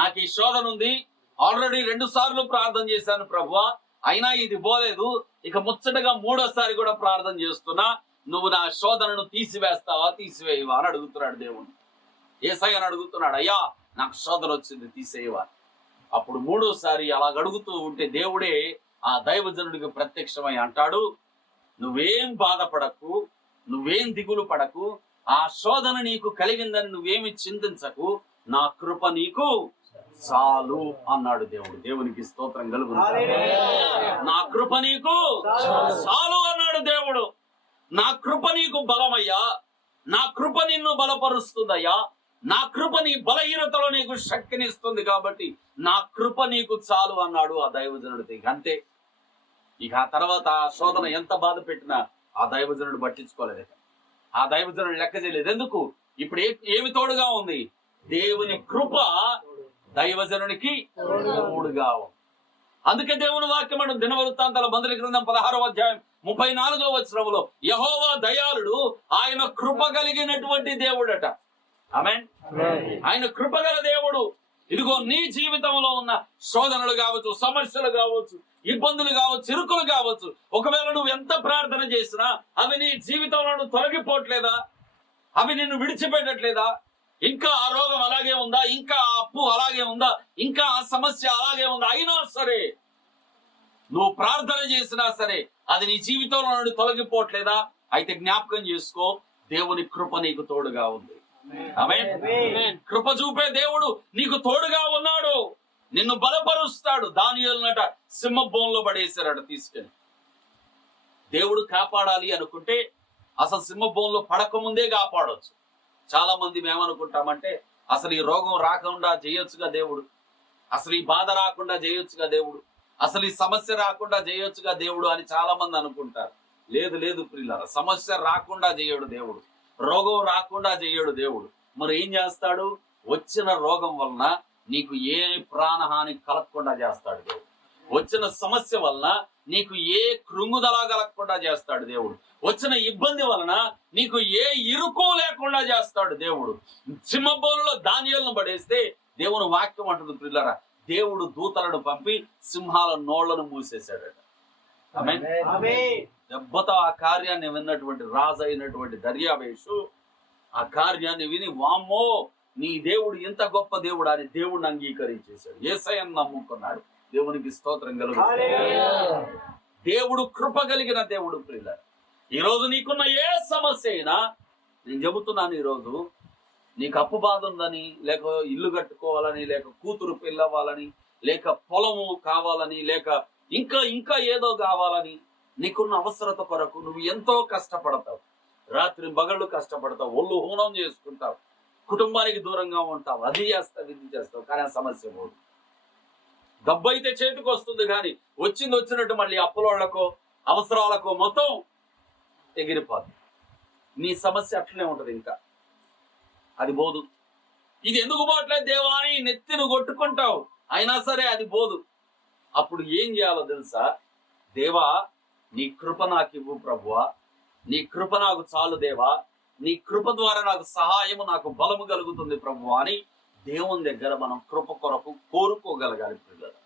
నాకు ఈ శోధన ఉంది, ఆల్రెడీ 2 సార్లు ప్రార్థన చేశాను ప్రభువా, అయినా ఇది పోలేదు. ఇక ముచ్చటగా 3వసారి కూడా ప్రార్థన చేస్తున్నా, నువ్వు నా శోధనను తీసివేస్తావా తీసివేయవా అని అడుగుతున్నాడు దేవుణ్ణి. యేసయ్యని అడుగుతున్నాడు, అయ్యా నాకు శోధన వచ్చింది తీసేయవా. అప్పుడు 3వసారి అలా అడుగుతూ ఉంటే దేవుడే ఆ దైవజనుడికి ప్రత్యక్షమై అంటాడు, నువ్వేం బాధపడకు, నువ్వేం దిగులు పడకు, ఆ శోధన నీకు కలిగిందని నువ్వేమి చింతించకు, నా కృప నీకు చాలు అన్నాడు దేవుడు. దేవునికి స్తోత్రం కలుగును. నా కృప నీకు చాలు అన్నాడు దేవుడు. నా కృప నీకు బలమయ్యా, నా కృప నిన్ను బలపరుస్తుందయ్యా, నా కృప నీ బలహీనతలో నీకు శక్తిని ఇస్తుంది కాబట్టి నా కృప నీకు చాలు అన్నాడు ఆ దైవజనుడికి. అంతే. ఇక ఆ తర్వాత ఆ శోధన ఎంత బాధ పెట్టినా ఆ దైవజనుడు పట్టించుకోలేదు. ఆ దైవజనుడు లెక్క చేయలేదు. ఎందుకు? ఇప్పుడు ఏమి తోడుగా ఉంది? దేవుని కృప దైవజనునికి తోడుగా ఉంది. అందుకే దేవుని వాక్యం అంటూ దినవృత్తాంతాల మొదటి గ్రంథం 16వ అధ్యాయం 34వ వచనంలో యెహోవా దయాళుడు, ఆయన కృప కలిగినటువంటి దేవుడట. ఆమేన్. ఆయన కృపగల దేవుడు. ఇదిగో నీ జీవితంలో ఉన్న శోధనలు కావచ్చు, సమస్యలు కావచ్చు, ఇబ్బందులు కావచ్చు, ఇరుకులు కావచ్చు, ఒకవేళ నువ్వు ఎంత ప్రార్థన చేసినా అవి నీ జీవితంలో తొలగిపోవట్లేదా? అవి నిన్ను విడిచిపెట్టట్లేదా? ఇంకా ఆ రోగం అలాగే ఉందా? ఇంకా ఆ అప్పు అలాగే ఉందా? ఇంకా ఆ సమస్య అలాగే ఉందా? అయినా సరే నువ్వు ప్రార్థన చేసినా సరే అది నీ జీవితంలో నుండి తొలగిపోవట్లేదా? అయితే జ్ఞాపకం చేసుకో, దేవుని కృప నీకు తోడుగా ఉంది. ఆమేన్. కృప చూపే దేవుడు నీకు తోడుగా ఉన్నాడు. నిన్ను బలపరుస్తాడు. దానియేలునట సింహబోన్లో పడేశారట తీసుకెళ్ళి. దేవుడు కాపాడాలి అనుకుంటే అసలు సింహబోన్లో పడకముందే కాపాడొచ్చు. చాలా మంది మేమనుకుంటామంటే అసలు ఈ రోగం రాకుండా చేయొచ్చుగా దేవుడు, అసలు ఈ బాధ రాకుండా చేయొచ్చుగా దేవుడు, అసలు ఈ సమస్య రాకుండా చేయొచ్చుగా దేవుడు అని చాలా మంది అనుకుంటారు. లేదు లేదు ప్రియులారా, సమస్య రాకుండా చేయడు దేవుడు, రోగం రాకుండా చేయడు దేవుడు. మరి ఏం చేస్తాడు? వచ్చిన రోగం వలన నీకు ఏ ప్రాణహాని కలగకుండా చేస్తాడు దేవుడు. వచ్చిన సమస్య వలన నీకు ఏ కృంగుదల కలగకుండా చేస్తాడు దేవుడు. వచ్చిన ఇబ్బంది వలన నీకు ఏ ఇరుకు లేకుండా చేస్తాడు దేవుడు. సింహబోనులో దానియేలును పడేస్తే దేవుని వాక్యం అంటుంది ప్రియులారా, దేవుడు దూతలను పంపి సింహాల నోళ్లను మూసేశాడట. ఆమేన్. దెబ్బతో ఆ కార్యాన్ని విన్నటువంటి రాజు అయినటువంటి దర్యావేషు ఆ కార్యాన్ని విని, వామ్మో నీ దేవుడు ఇంత గొప్ప దేవుడు అని దేవుడిని అంగీకరించేశాడు. యేసయ్యను నమ్ముకున్నాడు. దేవునికి స్తోత్రం కలుగును. దేవుడు కృప కలిగిన దేవుడు ప్రియులారా. ఈరోజు నీకున్న ఏ సమస్య అయినా నేను చెబుతున్నాను, ఈరోజు నీకు అప్పు బాధ ఉందని, లేక ఇల్లు కట్టుకోవాలని, లేక కూతురు పెళ్ళవ్వాలని, లేక పొలము కావాలని, లేక ఇంకా ఏదో కావాలని, నీకున్న అవసరత కొరకు నువ్వు ఎంతో కష్టపడతావు. రాత్రి పగళ్ళు కష్టపడతావు, ఒళ్ళు హూనం చేసుకుంటావు, కుటుంబానికి దూరంగా ఉంటావు, అది చేస్తావు ఇది చేస్తావు, కానీ ఆ సమస్య పోదు. డబ్బు అయితే చేతికి వస్తుంది, కానీ వచ్చినట్టు మళ్ళీ అప్పులోళ్లకో అవసరాలకో మొత్తం ఎగిరిపోదు. నీ సమస్య అట్లనే ఉంటది, ఇంకా అది పోదు. ఇది ఎందుకు పోవట్లేదు దేవా అని నెత్తిని కొట్టుకుంటావు, అయినా సరే అది పోదు. అప్పుడు ఏం చేయాలో తెలుసా? దేవా నీ కృప నాకు ఇవ్వు ప్రభువా, నీ కృప నాకు చాలు దేవా, నీ కృప ద్వారా నాకు సహాయము, నాకు బలము కలుగుతుంది ప్రభువా అని దేవుని దగ్గర మనం కృప కొరకు కోరుకోగలగాలి పిల్లలు.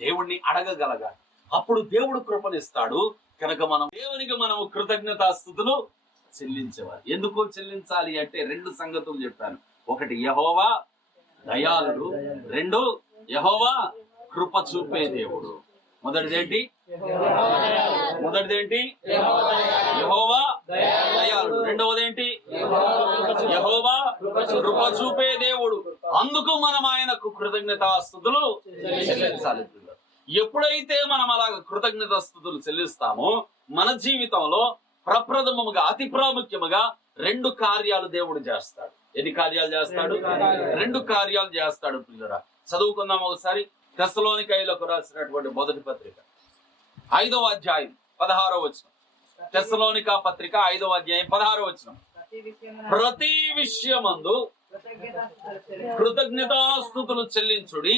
దేవుణ్ణి అడగగలగాలి. అప్పుడు దేవుడు కృపనిస్తాడు. కనుక దేవునికి మనము కృతజ్ఞతాస్తుతులు చెల్లించేవారు. ఎందుకు చెల్లించాలి అంటే 2 సంగతులు చెప్పాను. ఒకటి యెహోవా దయాళుడు, 2 యెహోవా కృప చూపే దేవుడు. మొదటిదేంటి? యెహోవా దయాళుడు. రెండవదేంటి? యెహోవా కృప చూపే దేవుడు. అందుకు మనం ఆయనకు కృతజ్ఞతాస్తుతులు చెల్లించాలి. ఎప్పుడైతే మనం అలాగ కృతజ్ఞతాస్తుతులు చెల్లిస్తామో మన జీవితంలో ప్రప్రథమముగా అతి ప్రాముఖ్యముగా 2 కార్యాలు దేవుడు చేస్తాడు. ఎన్ని కార్యాలు చేస్తాడు? 2 కార్యాలు చేస్తాడు పిల్లరా. చదువుకుందాం ఒకసారి. తెస్సలోనికైలకు రాసినటువంటి మొదటి పత్రిక 5వ అధ్యాయం 16వ వచనం. తెస్సలోనిక పత్రిక 5వ అధ్యాయం 16వ వచనం. ప్రతి విషయమందు కృతజ్ఞతాస్తుతులు చెల్లించుడి,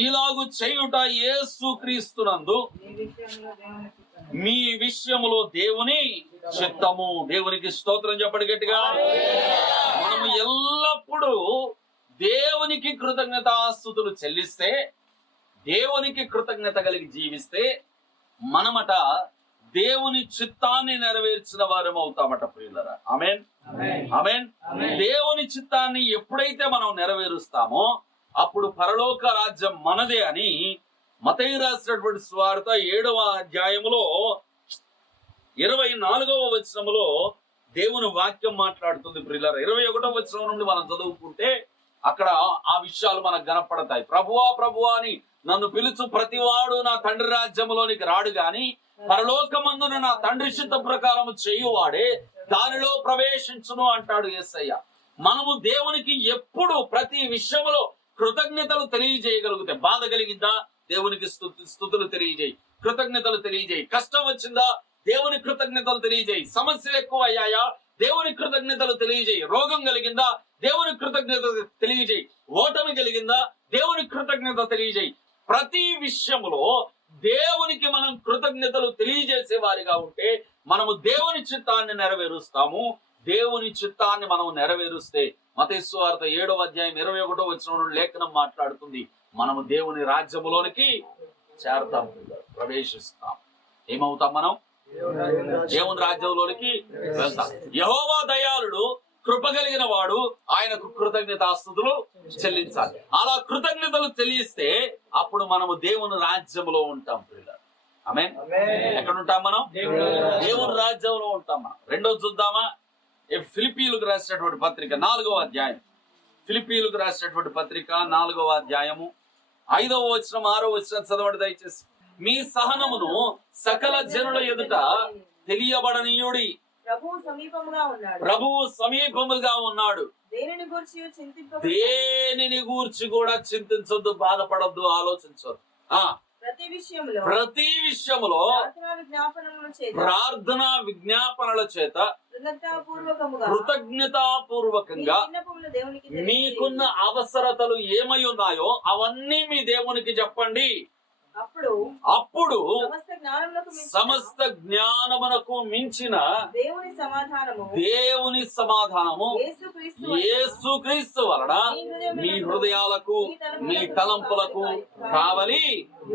ఇలాగు చేయుట యేసుక్రీస్తునందు మీ విషయములో దేవుని చిత్తము. దేవునికి స్తోత్రం చెప్పండి గట్టిగా. మనము ఎల్లప్పుడూ దేవునికి కృతజ్ఞతాస్తుతులు చెల్లిస్తే, దేవునికి కృతజ్ఞత కలిగి జీవిస్తే మనమట దేవుని చిత్తాన్ని నెరవేర్చిన వారం అవుతామట ప్రియులరా. ఆమేన్, ఆమేన్. దేవుని చిత్తాన్ని ఎప్పుడైతే మనం నెరవేరుస్తామో అప్పుడు పరలోక రాజ్యం మనదే అని మత్తయి రాసినటువంటి సువార్త 7వ అధ్యాయములో 24వ వచనములో దేవుని వాక్యం మాట్లాడుతుంది ప్రియులరా. 21వ వచనం నుండి మనం చదువుకుంటే అక్కడ ఆ విషయాలు మనకు కనపడతాయి. ప్రభువా ప్రభువా అని నన్ను పిలుచు ప్రతివాడు నా తండ్రి రాజ్యములోనికి రాడు గాని పరలోకమందున నా తండ్రి చిత్త ప్రకారము చేయువాడే దానిలో ప్రవేశించును అంటాడు యేసయ్య. మనము దేవునికి ఎప్పుడు ప్రతి విషయంలో కృతజ్ఞతలు తెలియజేయగలిగితే, బాధ కలిగిందా దేవునికి స్తుతులు తెలియజేయి, కృతజ్ఞతలు తెలియజేయి. కష్టం వచ్చిందా దేవుని కృతజ్ఞతలు తెలియజేయి. సమస్యలు ఎక్కువ అయ్యాయా దేవుని కృతజ్ఞతలు తెలియజేయి. రోగం కలిగిందా దేవుని కృతజ్ఞత తెలియజేయి. ఓటమి కలిగిందా దేవుని కృతజ్ఞత తెలియజేయి. ప్రతి విషయంలో దేవునికి మనం కృతజ్ఞతలు తెలియజేసే వారిగా ఉంటే మనము దేవుని చిత్తాన్ని నెరవేరుస్తాము. దేవుని చిత్తాన్ని మనం నెరవేరుస్తే మత్తయి సువార్త 7వ అధ్యాయం 21వ వచనం లేఖనం మాట్లాడుతుంది, మనము దేవుని రాజ్యములోనికి చేరతాం, ప్రవేశిస్తాం. ఏమవుతాం? మనం దేవుని రాజ్యంలోనికి వెళ్తాం. యెహోవా దయాళుడు, కృప కలిగిన వాడు, ఆయనకు కృతజ్ఞతాస్తుతులు చెల్లించాలి. అలా కృతజ్ఞతలు చెల్లిస్తే అప్పుడు మనము దేవుని రాజ్యంలో ఉంటాం ప్రియులారా. ఆమేన్. ఎక్కడ ఉంటాం మనం? దేవుని రాజ్యంలో ఉంటాం మనం. రెండోది చూద్దామా? ఫిలిప్పీయులకు రాసినటువంటి పత్రిక 4వ అధ్యాయం. ఫిలిప్పీయులకు రాసినటువంటి పత్రిక 4వ అధ్యాయము 5వ వచనం 6వ వచనం చదవండి దయచేసి. మీ సహనమును సకల జనుల ఎదుట తెలియబడనీయుడి. ప్రభువు సమీపముగా ఉన్నాడు. దేనిని గూర్చి కూడా చింతించొద్దు, బాధపడొద్దు, ఆలోచించొద్దు. ప్రతి విషయములో ప్రార్థనా విజ్ఞాపనల చేత కృతజ్ఞతాపూర్వకంగా మీకున్న అవసరతలు ఏమై ఉన్నాయో అవన్నీ మీ దేవునికి చెప్పండి. అప్పుడు సమస్త జ్ఞానమునకు మించిన దేవుని సమాధానము యేసుక్రీస్తు వలన మీ హృదయాలకు మీ తలంపులకు కావలి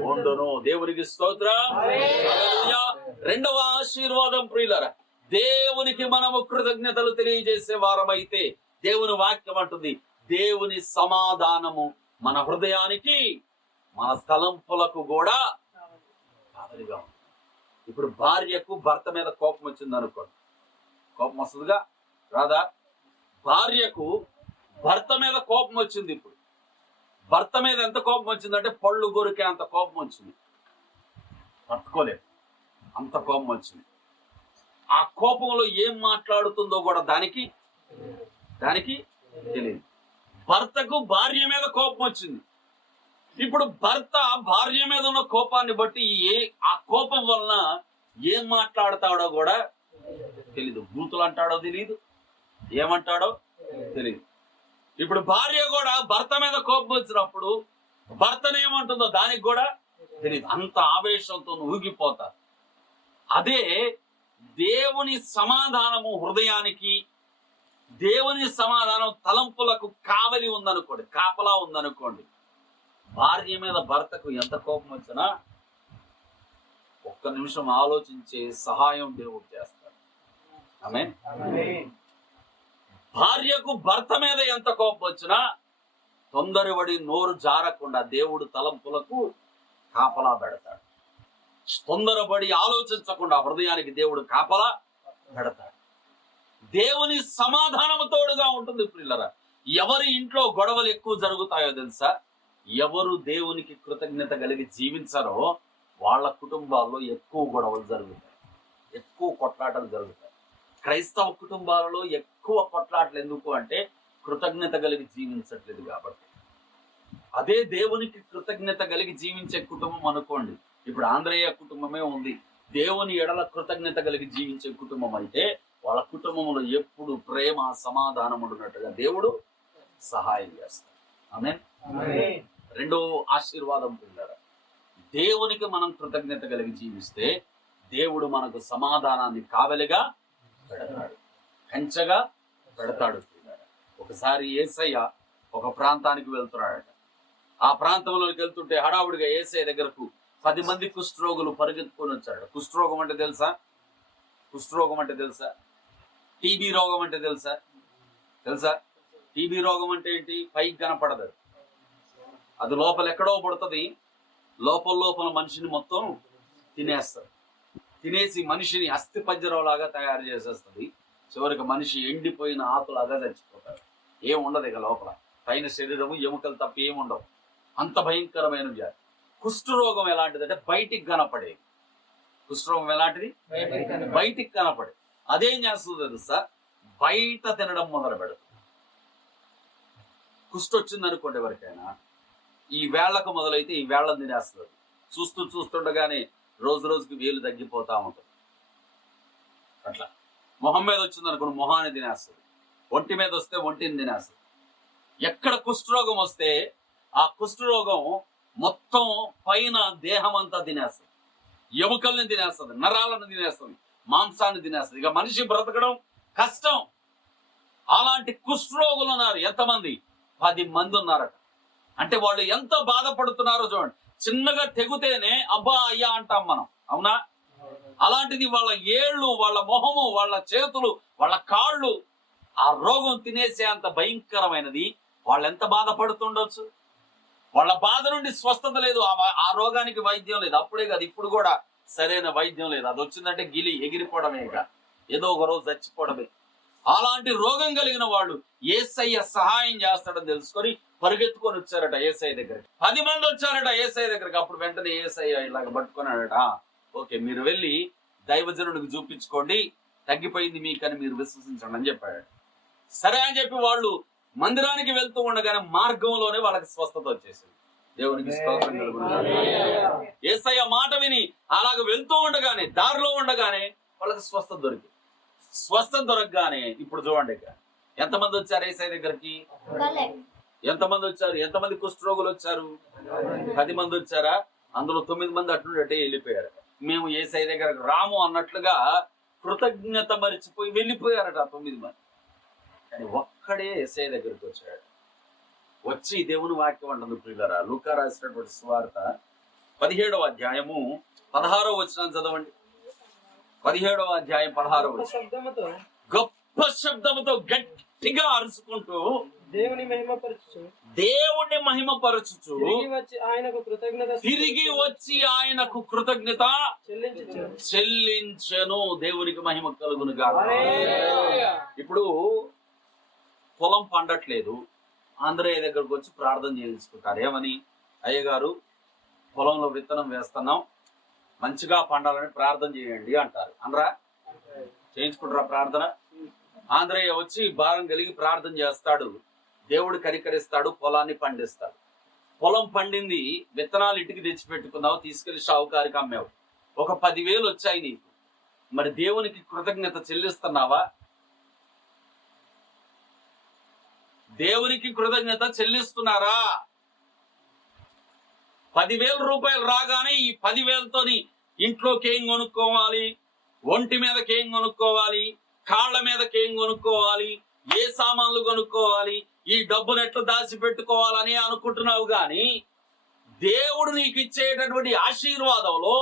ఉండును. దేవునికి స్తోత్రం. హల్లెలూయా. రెండవ ఆశీర్వాదం ప్రియులారా, దేవునికి మనము కృతజ్ఞతలు తెలియజేసే వారమైతే దేవుని వాక్యం అంటుంది దేవుని సమాధానము మన హృదయానికి మన తలంపులకు కూడా కావలిగా ఉంది. ఇప్పుడు భార్యకు భర్త మీద కోపం వచ్చింది అనుకోండి, కోపం వస్తుందిగా రాదా? భార్యకు భర్త మీద కోపం వచ్చింది. ఇప్పుడు భర్త మీద ఎంత కోపం వచ్చిందంటే పళ్ళు గొరికే అంత కోపం వచ్చింది, పట్టుకోలేదు, అంత కోపం వచ్చింది. ఆ కోపంలో ఏం మాట్లాడుతుందో కూడా దానికి తెలియదు. భర్తకు భార్య మీద కోపం వచ్చింది. ఇప్పుడు భర్త భార్య మీద ఉన్న కోపాన్ని బట్టి ఆ కోపం వలన ఏం మాట్లాడతాడో కూడా తెలీదు. బూతులు అంటాడో తెలియదు, ఏమంటాడో తెలియదు. ఇప్పుడు భార్య కూడా భర్త మీద కోపం వచ్చినప్పుడు భర్తను ఏమంటుందో దానికి కూడా తెలియదు. అంత ఆవేశంతో ఊగిపోతారు. అదే దేవుని సమాధానము హృదయానికి, దేవుని సమాధానం తలంపులకు కావలి ఉందనుకోండి, కాపలా ఉందనుకోండి, భార్య మీద భర్తకు ఎంత కోపం వచ్చినా ఒక్క నిమిషం ఆలోచించే సహాయం దేవుడు చేస్తాడు. ఆమేన్. భార్యకు భర్త మీద ఎంత కోపం వచ్చినా తొందరపడి నోరు జారకుండా దేవుడు తలంపులకు కాపలా పెడతాడు. తొందరపడి ఆలోచించకుండా హృదయానికి దేవుడు కాపలా పెడతాడు. దేవుని సమాధానము తోడుగా ఉంటుంది ప్రియులారా. ఎవరి ఇంట్లో గొడవలు ఎక్కువ జరుగుతాయో తెలుసా? ఎవరు దేవునికి కృతజ్ఞత కలిగి జీవించారో వాళ్ళ కుటుంబాల్లో ఎక్కువ గొడవలు జరుగుతాయి, ఎక్కువ కొట్లాటలు జరుగుతాయి. క్రైస్తవ కుటుంబాలలో ఎక్కువ కొట్లాటలు ఎందుకు అంటే కృతజ్ఞత కలిగి జీవించట్లేదు కాబట్టి. అదే దేవునికి కృతజ్ఞత కలిగి జీవించే కుటుంబం అనుకోండి, ఇప్పుడు ఆంధ్రయ్య కుటుంబమే ఉంది, దేవుని ఎడల కృతజ్ఞత కలిగి జీవించే కుటుంబం అయితే వాళ్ళ కుటుంబంలో ఎప్పుడు ప్రేమ సమాధానం ఉన్నట్టుగా దేవుడు సహాయం చేస్తాడు. ఆమేన్. రెండో ఆశీర్వాదం పిల్లరా, దేవునికి మనం కృతజ్ఞత కలిగి జీవిస్తే దేవుడు మనకు సమాధానాన్ని కావలిగా పెడతాడు, కంచగా పెడతాడు. ఒకసారి యేసయ్య ఒక ప్రాంతానికి వెళ్తున్నాడట. ఆ ప్రాంతంలోకి వెళ్తుంటే హడావుడిగా యేసయ్య దగ్గరకు 10 మంది కుష్ఠరోగులు పరిగెత్తుకొని వచ్చాడు. కుష్ఠరోగం అంటే తెలుసా? కుష్ఠరోగం అంటే తెలుసా? టీబీ రోగం అంటే తెలుసా? టీబీ రోగం అంటే ఏంటి? పైకి కనపడదు, అది లోపల ఎక్కడో పడుతుంది, లోపల మనిషిని మొత్తం తినేస్తుంది. తినేసి మనిషిని అస్థి పంజరంలాగా తయారు చేసేస్తుంది. చివరికి మనిషి ఎండిపోయిన ఆకులాగా చచ్చిపోతాడు. ఏం ఉండదు ఇక లోపల, పైన శరీరము ఎముకలు తప్ప ఏముండవు. అంత భయంకరమైన వ్యాధి. కుష్ఠరోగం ఎలాంటిది అంటే బయటికి కనపడేది. కుష్ఠరోగం ఎలాంటిది? బయటికి కనపడే. అదేం చేస్తుంది తెలుసా? బయట తినడం మొదలు పెడుతుంది. కుష్ఠ వచ్చింది అనుకోండి ఎవరికైనా, ఈ వేళ్లకు మొదలైతే ఈ వేళ్లను తినేస్తుంది. చూస్తుండగానే రోజు రోజుకి వేలు తగ్గిపోతా ఉంటుంది. అట్లా మొహం మీద వచ్చింది అనుకోండి, మొహాన్ని తినేస్తుంది. ఒంటి మీద వస్తే ఒంటిని తినేస్తుంది. ఎక్కడ కుష్ఠరోగం వస్తే ఆ కుష్ఠరోగం మొత్తం పైన దేహం అంతా తినేస్తుంది. ఎముకల్ని తినేస్తుంది, నరాలను తినేస్తుంది, మాంసాన్ని తినేస్తుంది. ఇక మనిషి బ్రతకడం కష్టం. అలాంటి కుష్ఠరోగులు ఉన్నారు. ఎంతమంది? 10 మంది ఉన్నారట. అంటే వాళ్ళు ఎంత బాధపడుతున్నారో చూడండి. చిన్నగా తెగుతేనే అబ్బా అయ్యా అంటాం మనం, అవునా? అలాంటిది వాళ్ళ ఏళ్ళు, వాళ్ళ మొహము, వాళ్ళ చేతులు, వాళ్ళ కాళ్ళు ఆ రోగం తినేసే అంత భయంకరమైనది. వాళ్ళు ఎంత బాధపడుతుండొచ్చు. వాళ్ళ బాధ నుండి స్వస్థత లేదు, ఆ రోగానికి వైద్యం లేదు. అప్పుడే కాదు, ఇప్పుడు కూడా సరైన వైద్యం లేదు. అది వచ్చిందంటే ఎగిరిపోవడమే, ఇక ఏదో ఒక రోజు చచ్చిపోవడమే. అలాంటి రోగం కలిగిన వాళ్ళు యేసయ్య సహాయం చేస్తాడని తెలుసుకొని పరిగెత్తుకొని వచ్చారట యేసయ్య దగ్గరికి. 10 మంది వచ్చారట యేసయ్య దగ్గరికి. అప్పుడు వెంటనే యేసయ్య ఇలాగ పట్టుకున్నాడట, ఓకే మీరు వెళ్ళి దైవజనుడికి చూపించుకోండి, తగ్గిపోయింది మీకని మీరు విశ్వసించండి అని చెప్పాడు. సరే అని చెప్పి వాళ్ళు మందిరానికి వెళ్తూ ఉండగానే మార్గంలోనే వాళ్ళకి స్వస్థత వచ్చేసింది. దేవునికి స్తోత్రం కలుగును గాక. యేసయ్య మాట విని అలాగ వెళ్తూ ఉండగానే, దారిలో ఉండగానే వాళ్ళకి స్వస్థత దొరికింది. స్వస్థత దొరకగానే ఇప్పుడు చూడండి, ఎంతమంది వచ్చారు యేసయ్య దగ్గరికి? ఎంతమంది వచ్చారు? ఎంతమంది కుష్ఠరోగులు వచ్చారు? 10 మంది వచ్చారా? అందులో 9 మంది అట్లుండే వెళ్ళిపోయారు. మేము యేసయ్య దగ్గరకు రాము అన్నట్లుగా కృతజ్ఞత మరిచిపోయి వెళ్ళిపోయారట 9 మంది. కానీ ఒక్కడే యేసయ్య దగ్గరికి వచ్చాడు. వచ్చి దేవుని వాక్యం అంటుంది ప్రియులారా, లూకా రాసినటువంటి సువార్త 17వ అధ్యాయము 16వ వచనం చదవండి. 17వ అధ్యాయం 16వ వచనం. గొప్ప శబ్దముతో గట్టిగా అరుచుకుంటూ దేవుని మహిమపరచుచు తిరిగి వచ్చి ఆయనకు కృతజ్ఞత చెల్లించెను. దేవునికి మహిమ కలుగును గాక. ఇప్పుడు పొలం పండట్లేదు, ఆంధ్రయ్య దగ్గరకు వచ్చి ప్రార్థన చేయించుకుంటారు. ఏమని? అయ్యగారు పొలంలో విత్తనం వేస్తున్నాం, మంచిగా పండాలని ప్రార్థన చేయండి అంటారు. అనరా? చేయించుకుంటారా ప్రార్థన? ఆంధ్రయ్య వచ్చి భారం కలిగి ప్రార్థన చేస్తాడు, దేవుడు కనికరిస్తాడు, పొలాన్ని పండిస్తాడు. పొలం పండింది, విత్తనాలు ఇంటికి తెచ్చిపెట్టుకున్నావు, తీసుకెళ్లి షావుకారికి అమ్మావు, ఒక 10,000 వచ్చాయి నీకు. మరి దేవునికి కృతజ్ఞత చెల్లిస్తున్నావా? దేవునికి కృతజ్ఞత చెల్లిస్తున్నారా? 10,000 రూపాయలు రాగానే ఈ 10,000తోని ఇంట్లోకి ఏం కొనుక్కోవాలి, ఒంటి మీదకి ఏం కొనుక్కోవాలి, కాళ్ళ మీదకి ఏం కొనుక్కోవాలి, ఏ సామాన్లు కొనుక్కోవాలి, ఈ డబ్బును ఎట్లా దాచిపెట్టుకోవాలని అనుకుంటున్నావు. గాని దేవుడు నీకు ఇచ్చేటటువంటి ఆశీర్వాదంలో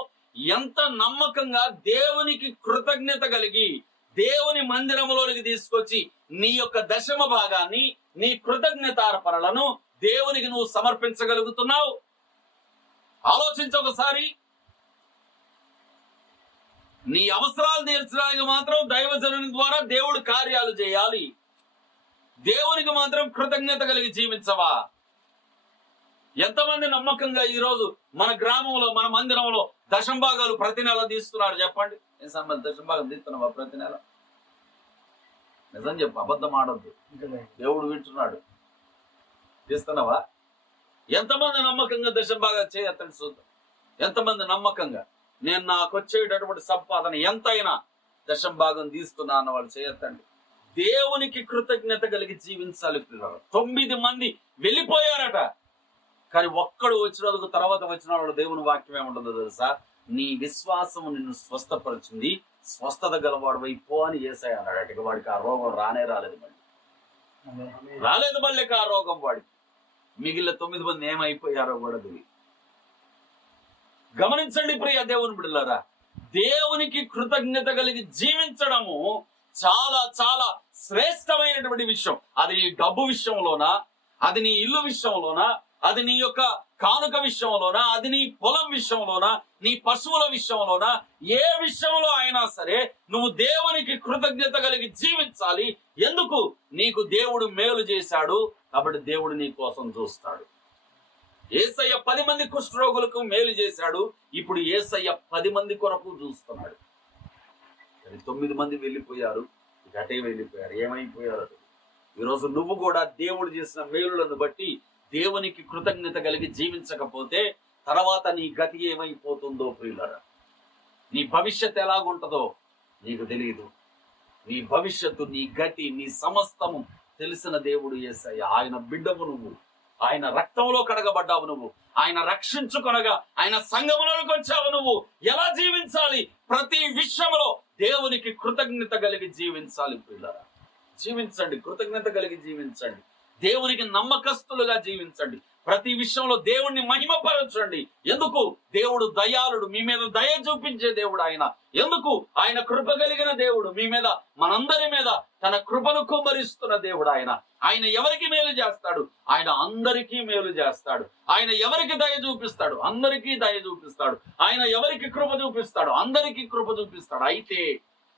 ఎంత నమ్మకంగా దేవునికి కృతజ్ఞత కలిగి దేవుని మందిరంలోనికి తీసుకొచ్చి నీ యొక్క దశమ భాగాన్ని, నీ కృతజ్ఞతార్పణలను దేవునికి నువ్వు సమర్పించగలుగుతున్నావు. ఆలోచించొకసారి. నీ అవసరాలు తీర్చడానికి మాత్రం దైవజనుని ద్వారా దేవుడు కార్యాలు చేయాలి. దేవునికి మాత్రం కృతజ్ఞత కలిగి జీవించవా? ఎంతమంది నమ్మకంగా ఈరోజు మన గ్రామంలో, మన మందిరంలో దశంభాగాలు ప్రతి నెల తీస్తున్నారు? చెప్పండి. ఏం సంబంధం? దశంభాగం తీస్తున్నావా ప్రతి నెల? నిజం చెప్పు, అబద్ధం ఆడద్దు. దేవుడు వింటున్నాడు. తీస్తున్నావా? ఎంతమంది నమ్మకంగా దశంభాగా చేయొద్దండి చూద్దాం. ఎంతమంది నమ్మకంగా నేను నాకు వచ్చేటటువంటి సంపాదన ఎంతైనా దశంభాగం తీస్తున్నా అన్న వాళ్ళు చేయొద్దండి. దేవునికి కృతజ్ఞత కలిగి జీవించాలి. 9 మంది వెళ్ళిపోయారట, కానీ ఒక్కడు వచ్చినందుకు తర్వాత వచ్చిన వాళ్ళు దేవుని వాక్యం ఏముంటుందో తెలుసా? నీ విశ్వాసం నిన్ను స్వస్థపరిచింది, స్వస్థత గలవాడు వైపో అని యేసయ్య అన్నాడట. ఇక వాడికి ఆ రోగం రాలేదు. మళ్ళీ ఆ రోగం వాడికి. మిగిలిన 9 మంది ఏమైపోయారో కూడా తెలియదు. గమనించండి ప్రియ దేవుని బిడ్డలారా, దేవునికి కృతజ్ఞత కలిగి జీవించడము చాలా చాలా శ్రేష్టమైనటువంటి విషయం. అది నీ డబ్బు విషయంలోనా, అది నీ ఇల్లు విషయంలోనా, అది నీ యొక్క కానుక విషయంలోనా, అది నీ పొలం విషయంలోనా, నీ పశువుల విషయంలోనా, ఏ విషయంలో అయినా సరే నువ్వు దేవునికి కృతజ్ఞత కలిగి జీవించాలి. ఎందుకు? నీకు దేవుడు మేలు చేశాడు కాబట్టి దేవుడు నీ కోసం చూస్తాడు. యేసయ్య 10 మంది కుష్ఠరోగులకు మేలు చేశాడు, ఇప్పుడు యేసయ్య 10 మంది కొరకు చూస్తున్నాడు. 9 మంది వెళ్ళిపోయారు, గటే వెళ్ళిపోయారు. ఏమైపోయారు? ఈరోజు నువ్వు కూడా దేవుడు చేసిన మేలులను బట్టి దేవునికి కృతజ్ఞత కలిగి జీవించకపోతే తర్వాత నీ గతి ఏమైపోతుందో ప్రియులారా, నీ భవిష్యత్తు ఎలాగుంటుందో నీకు తెలియదు. నీ భవిష్యత్తు, నీ గతి, నీ సమస్తము తెలిసిన దేవుడు యేసయ్య. ఆయన బిడ్డవు నువ్వు, ఆయన రక్తంలో కడగబడ్డావు నువ్వు, ఆయన రక్షించుకొనగా ఆయన సంఘములోకి వచ్చావు నువ్వు. ఎలా జీవించాలి? ప్రతి విషయంలో దేవునికి కృతజ్ఞత కలిగి జీవించాలి ప్రియులారా. జీవించండి, కృతజ్ఞత కలిగి జీవించండి. దేవునికి నమ్మకస్తులుగా జీవించండి. ప్రతి విషయంలో దేవుణ్ణి మహిమపరచండి. ఎందుకు? దేవుడు దయాళుడు, మీ మీద దయ చూపించే దేవుడు ఆయన. ఎందుకు? ఆయన కృప కలిగిన దేవుడు, మీ మీద మనందరి మీద తన కృపను కుమ్మరిస్తున్న దేవుడు ఆయన. ఆయన ఎవరికి మేలు చేస్తాడు? ఆయన అందరికీ మేలు చేస్తాడు. ఆయన ఎవరికి దయ చూపిస్తాడు? అందరికీ దయ చూపిస్తాడు. ఆయన ఎవరికి కృప చూపిస్తాడు? అందరికీ కృప చూపిస్తాడు. అయితే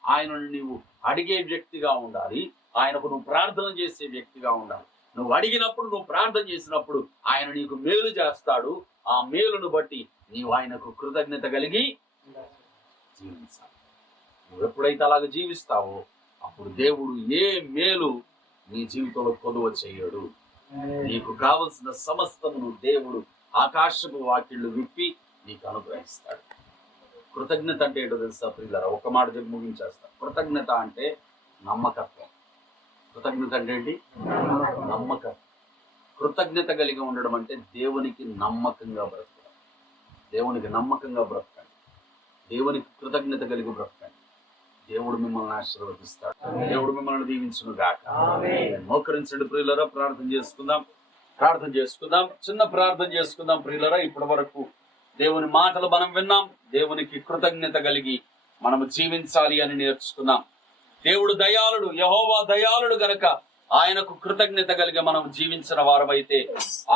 ఆయనను నీవు అడిగే వ్యక్తిగా ఉండాలి. ఆయనకు నువ్వు ప్రార్థన చేసే వ్యక్తిగా ఉండాలి. నువ్వు అడిగినప్పుడు, నువ్వు ప్రార్థన చేసినప్పుడు ఆయన నీకు మేలు చేస్తాడు. ఆ మేలును బట్టి నీవు ఆయనకు కృతజ్ఞత కలిగి జీవించాలి. నువ్వు ఎప్పుడైతే అలాగ జీవిస్తావో అప్పుడు దేవుడు ఏ మేలు నీ జీవితంలో కొలువ చేయడు. నీకు కావలసిన సమస్తమును దేవుడు ఆకాశపు వాకిళ్ళు విప్పి నీకు అనుగ్రహిస్తాడు. కృతజ్ఞత అంటే ఏంటో తెలుసా ప్రియులారా? ఒక మాట చెప్పి ముగించేస్తా. కృతజ్ఞత అంటే నమ్మకత్వం. కృతజ్ఞత అంటే ఏంటి? నమ్మకం. కృతజ్ఞత కలిగి ఉండడం అంటే దేవునికి నమ్మకంగా బ్రతకడం. దేవునికి నమ్మకంగా బ్రతకండి. దేవునికి కృతజ్ఞత కలిగి బ్రతకండి. దేవుడు మిమ్మల్ని ఆశీర్వదిస్తాడు. దేవుడు మిమ్మల్ని దీవించును గాక. మోకరించండి ప్రియులారా, ప్రార్థన చేసుకుందాం. చిన్న ప్రార్థన చేసుకుందాం ప్రియులారా. ఇప్పటి వరకు దేవుని మాటలు మనం విన్నాం. దేవునికి కృతజ్ఞత కలిగి మనము జీవించాలి అని నేర్చుకున్నాం. దేవుడు దయాళుడు, యెహోవా దయాళుడు గనక ఆయనకు కృతజ్ఞత కలిగి మనం జీవించిన వారమైతే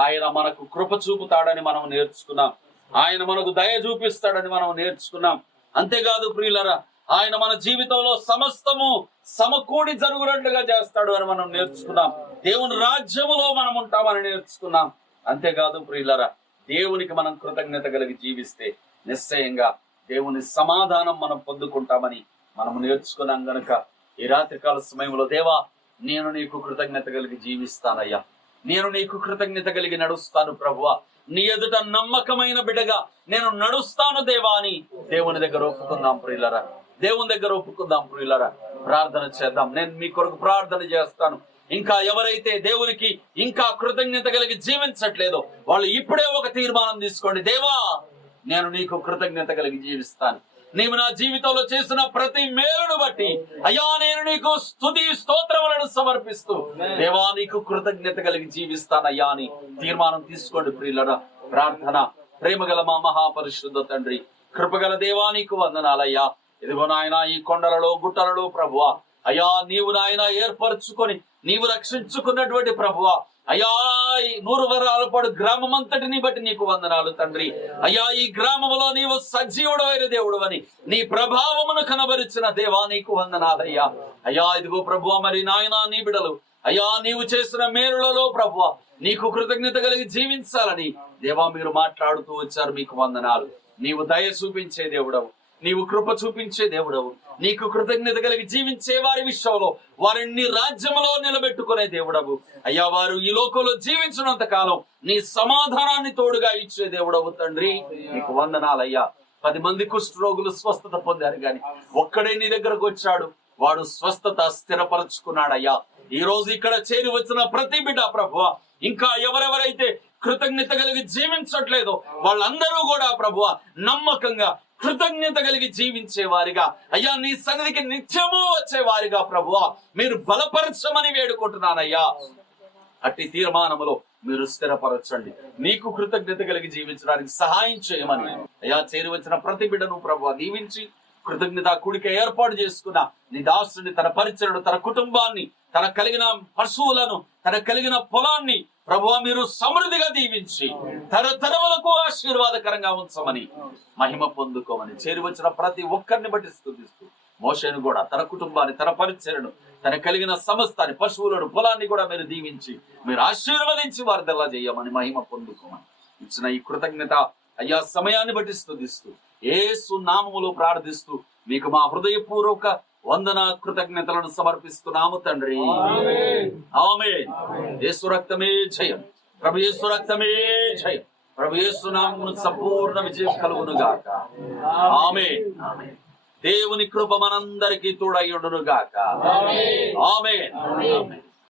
ఆయన మనకు కృప చూపుతాడని మనం నేర్చుకున్నాం. ఆయన మనకు దయ చూపిస్తాడని మనం నేర్చుకున్నాం. అంతేకాదు ప్రియులరా, ఆయన మన జీవితంలో సమస్తము సమకూడి జరుగునట్లుగా చేస్తాడు అని మనం నేర్చుకున్నాం. దేవుని రాజ్యములో మనం ఉంటామని నేర్చుకున్నాం. అంతేకాదు ప్రియులరా, దేవునికి మనం కృతజ్ఞత కలిగి జీవిస్తే నిశ్చయంగా దేవుని సమాధానం మనం పొందుకుంటామని మనం నేర్చుకున్నాం. గనుక ఈ రాత్రికాల సమయంలో దేవా, నేను నీకు కృతజ్ఞత కలిగి జీవిస్తానయ్యా, నేను నీకు కృతజ్ఞత కలిగి నడుస్తాను ప్రభువా, నీ ఎదుట నమ్మకమైన బిడ్డగా నేను నడుస్తాను దేవా అని దేవుని దగ్గర ఒప్పుకుందాం ప్రియులరా. దేవుని దగ్గర ఒప్పుకుందాం ప్రియులరా. ప్రార్థన చేద్దాం. నేను మీ కొరకు ప్రార్థన చేస్తాను. ఇంకా ఎవరైతే దేవునికి ఇంకా కృతజ్ఞత కలిగి జీవించట్లేదో వాళ్ళు ఇప్పుడే ఒక తీర్మానం తీసుకోండి. దేవా, నేను నీకు కృతజ్ఞత కలిగి జీవిస్తాను. నీవు నా జీవితంలో చేసిన ప్రతి మేలును బట్టి అయ్యా నేను నీకు స్తుతి స్తోత్రములను సమర్పిస్తూ దేవా నీకు కృతజ్ఞత కలిగి జీవిస్తానయ్యా అని తీర్మానం తీసుకోండి ప్రియులరా. ప్రార్థన. ప్రేమగల మా మహాపరిశుద్ధ తండ్రి, కృపగల దేవా నీకు వందనాలయ్యా. ఇదిగో నాయన, ఈ కొండలలో గుట్టలలో ప్రభువా అయ్యా నీవు నాయన ఏర్పరచుకొని నీవు రక్షించుకున్నటువంటి ప్రభువా అయ్యా, 100 వరాల పాటు గ్రామం అంతటిని బట్టి నీకు వందనాలు తండ్రి. అయ్యా, ఈ గ్రామంలో నీవు సజీవుడైన దేవుడు అని నీ ప్రభావమును కనబరిచిన దేవా నీకు వందనాలయ్యా. అయ్యా ఇదిగో ప్రభువా, మరి నాయన నీ బిడలు అయ్యా నీవు చేసిన మేలులలో ప్రభువా నీకు కృతజ్ఞత కలిగి జీవించాలని దేవా మీరు మాట్లాడుతూ వచ్చారు. మీకు వందనాలు. నీవు దయ చూపించే దేవుడవు, నీవు కృప చూపించే దేవుడవు. నీకు కృతజ్ఞత కలిగి జీవించే వారి విషయంలో వారిని రాజ్యంలో నిలబెట్టుకునే దేవుడవు అయ్యా. వారు ఈ లోకంలో జీవించినంత కాలం నీ సమాధానాన్ని తోడుగా ఇచ్చే దేవుడవు తండ్రి. నీకు వందనాలయ్యా. 10 మంది కుష్ఠరోగులు స్వస్థత పొందారు గాని ఒక్కడే నీ దగ్గరకు వచ్చాడు, వాడు స్వస్థత స్థిరపరచుకున్నాడయ్యా. ఈ రోజు ఇక్కడ చేరి వచ్చిన ప్రతి బిడ్డ ప్రభువా, ఇంకా ఎవరెవరైతే కృతజ్ఞత కలిగి జీవించట్లేదో వాళ్ళందరూ కూడా ప్రభువా నమ్మకంగా కృతజ్ఞత కలిగి జీవించే వారిగా అయ్యా, నీ సన్నిధికి నిత్యము వచ్చే వారిగా ప్రభువా మీరు బలపరచమని వేడుకుంటున్నానయ్యా. అట్టి తీర్మానములో మీరు స్థిరపరచండి. నీకు కృతజ్ఞత కలిగి జీవించడానికి సహాయం చేయమని అయ్యా, చేరి వచ్చిన ప్రతి బిడ్డను ప్రభువా దీవించి కృతజ్ఞత కూడిక ఏర్పాటు చేసుకున్న నీ దాసుని, తన పరిచరుడు, తన కుటుంబాన్ని, తన కలిగిన పశువులను, తన కలిగిన పొలాన్ని ప్రభువా మీరు సమృద్ధిగా దీవించి తరతరములకు ఆశీర్వాదకరంగా ఉంచమని మహిమ పొందుకోమని చేరి వచ్చిన ప్రతి ఒక్కరిని బట్టి స్తుతిస్తూ మోషేను కూడా, తన కుటుంబాన్ని, తన పరిచరుడు, తన కలిగిన సమస్తాన్ని, పశువులను, పొలాన్ని కూడా మీరు దీవించి మీరు ఆశీర్వదించి వారిదల్లా చేయమని మహిమ పొందుకోమని ఇచ్చిన ఈ కృతజ్ఞత అయ్యా సమయాన్ని బట్టి స్తుతిస్తూ యేసు నామములో ప్రార్థిస్తూ మీకు మా హృదయపూర్వక వందన కృతజ్ఞతలను సమర్పిస్తున్నాము తండ్రి. ఆమేన్. యేసు రక్తమే జయం. ప్రభు యేసు రక్తమే జయం. ప్రభు యేసు నామమున సంపూర్ణ విజయం కలుగును గాక. ఆమేన్. దేవుని కృప మనందరికీ తోడై ఉండును గాక. ఆమేన్. ఆమేన్.